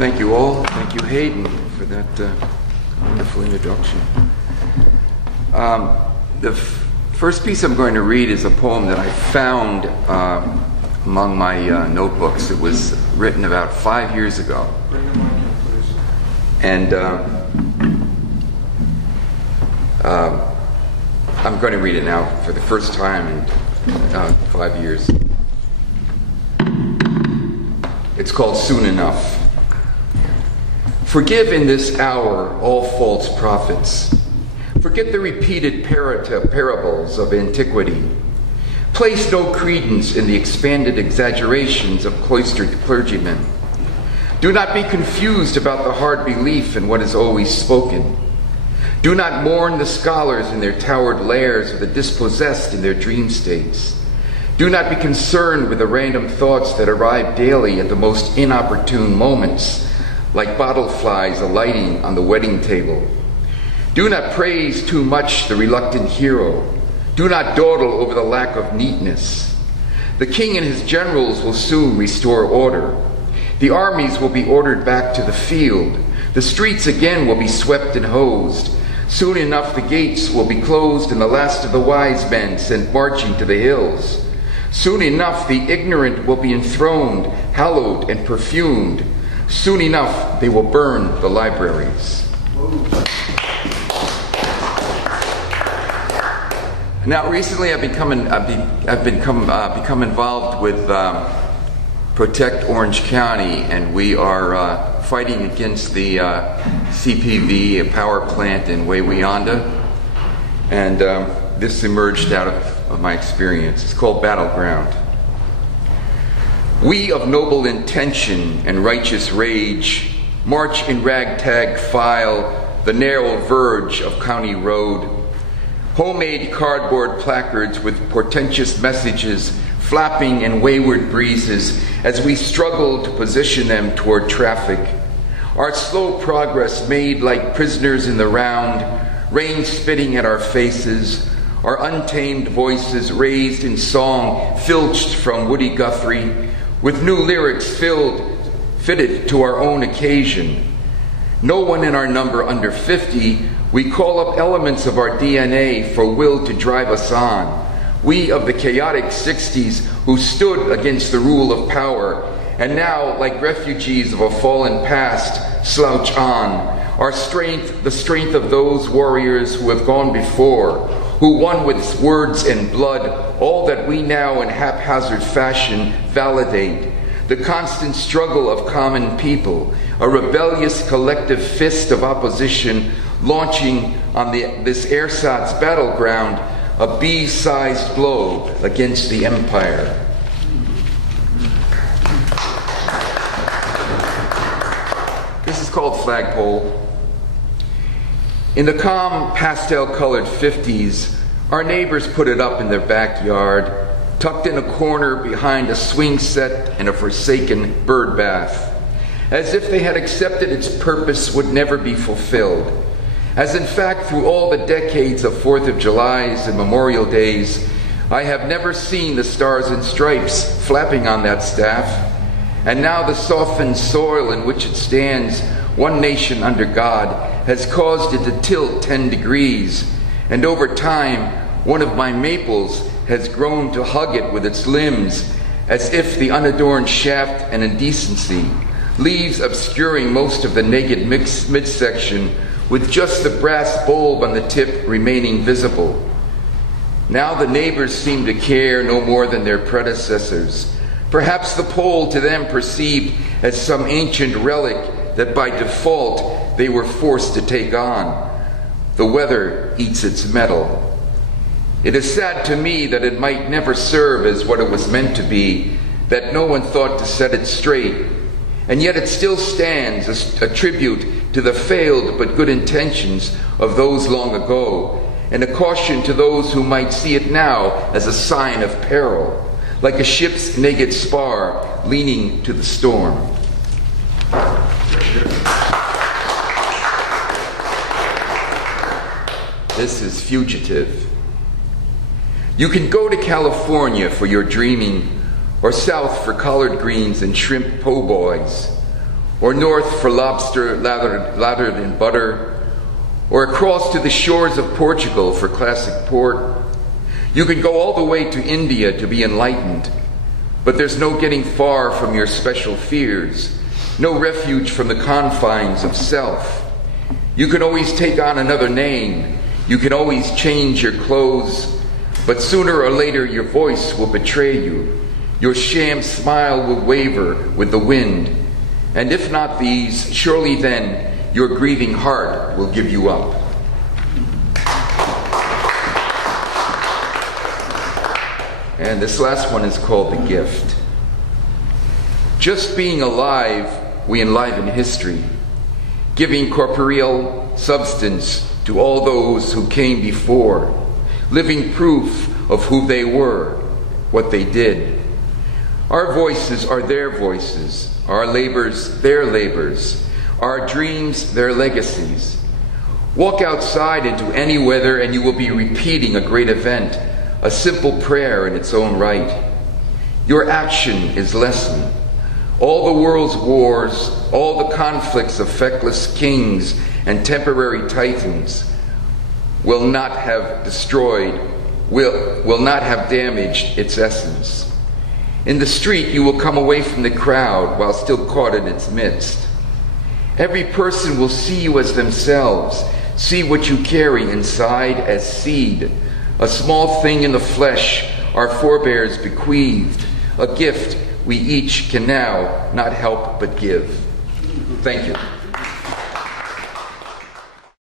Thank you all. Thank you, Hayden, for that wonderful introduction. The first piece I'm going to read is a poem that I found among my notebooks. It was written about 5 years ago. And I'm going to read it now for the first time in 5 years. It's called Soon Enough. Forgive in this hour all false prophets. Forget the repeated parables of antiquity. Place no credence in the expanded exaggerations of cloistered clergymen. Do not be confused about the hard belief in what is always spoken. Do not mourn the scholars in their towered lairs or the dispossessed in their dream states. Do not be concerned with the random thoughts that arrive daily at the most inopportune moments, like bottle flies alighting on the wedding table. Do not praise too much the reluctant hero. Do not dawdle over the lack of neatness. The king and his generals will soon restore order. The armies will be ordered back to the field. The streets again will be swept and hosed. Soon enough the gates will be closed and the last of the wise men sent marching to the hills. Soon enough the ignorant will be enthroned, hallowed, and perfumed. Soon enough they will burn the libraries. Now, recently I've become involved with Protect Orange County, and we are fighting against the CPV, a power plant in Wawayanda, and this emerged out of my experience. It's called Battleground. We of noble intention and righteous rage march in ragtag file the narrow verge of County Road. Homemade cardboard placards with portentous messages flapping in wayward breezes as we struggle to position them toward traffic. Our slow progress made like prisoners in the round, rain spitting at our faces, our untamed voices raised in song filched from Woody Guthrie, with new lyrics fitted to our own occasion. No one in our number under 50, we call up elements of our DNA for will to drive us on. We of the chaotic 60s who stood against the rule of power, and now, like refugees of a fallen past, slouch on. Our strength, the strength of those warriors who have gone before, who won with words and blood all that we now in haphazard fashion validate. The constant struggle of common people, a rebellious collective fist of opposition launching on this ersatz battleground a bee-sized blow against the empire. This is called Flagpole. In the calm, pastel-colored 50s, our neighbors put it up in their backyard, tucked in a corner behind a swing set and a forsaken bird bath, as if they had accepted its purpose would never be fulfilled. As in fact, through all the decades of 4th of Julys and Memorial Days, I have never seen the stars and stripes flapping on that staff, and now the softened soil in which it stands, one nation under God, has caused it to tilt 10 degrees, and over time, one of my maples has grown to hug it with its limbs, as if the unadorned shaft and indecency, leaves obscuring most of the naked midsection, with just the brass bulb on the tip remaining visible. Now the neighbors seem to care no more than their predecessors. Perhaps the pole to them perceived as some ancient relic that by default they were forced to take on. The weather eats its metal. It is sad to me that it might never serve as what it was meant to be, that no one thought to set it straight, and yet it still stands as a tribute to the failed but good intentions of those long ago, and a caution to those who might see it now as a sign of peril, like a ship's naked spar leaning to the storm. This is Fugitive. You can go to California for your dreaming, or south for collard greens and shrimp po' boys, or north for lobster lathered in butter, or across to the shores of Portugal for classic port. You can go all the way to India to be enlightened, but there's no getting far from your special fears, no refuge from the confines of self. You can always take on another name, you can always change your clothes, but sooner or later your voice will betray you. Your sham smile will waver with the wind, and if not these, surely then your grieving heart will give you up. And this last one is called The Gift. Just being alive, we enliven history, giving corporeal substance to all those who came before, living proof of who they were, what they did. Our voices are their voices, our labors their labors, our dreams their legacies. Walk outside into any weather and you will be repeating a great event, a simple prayer in its own right. Your action is lesson. All the world's wars, all the conflicts of feckless kings and temporary titans will not have destroyed, will not have damaged its essence. In the street you will come away from the crowd while still caught in its midst. Every person will see you as themselves, see what you carry inside as seed, a small thing in the flesh our forebears bequeathed, a gift we each can now not help but give. Thank you.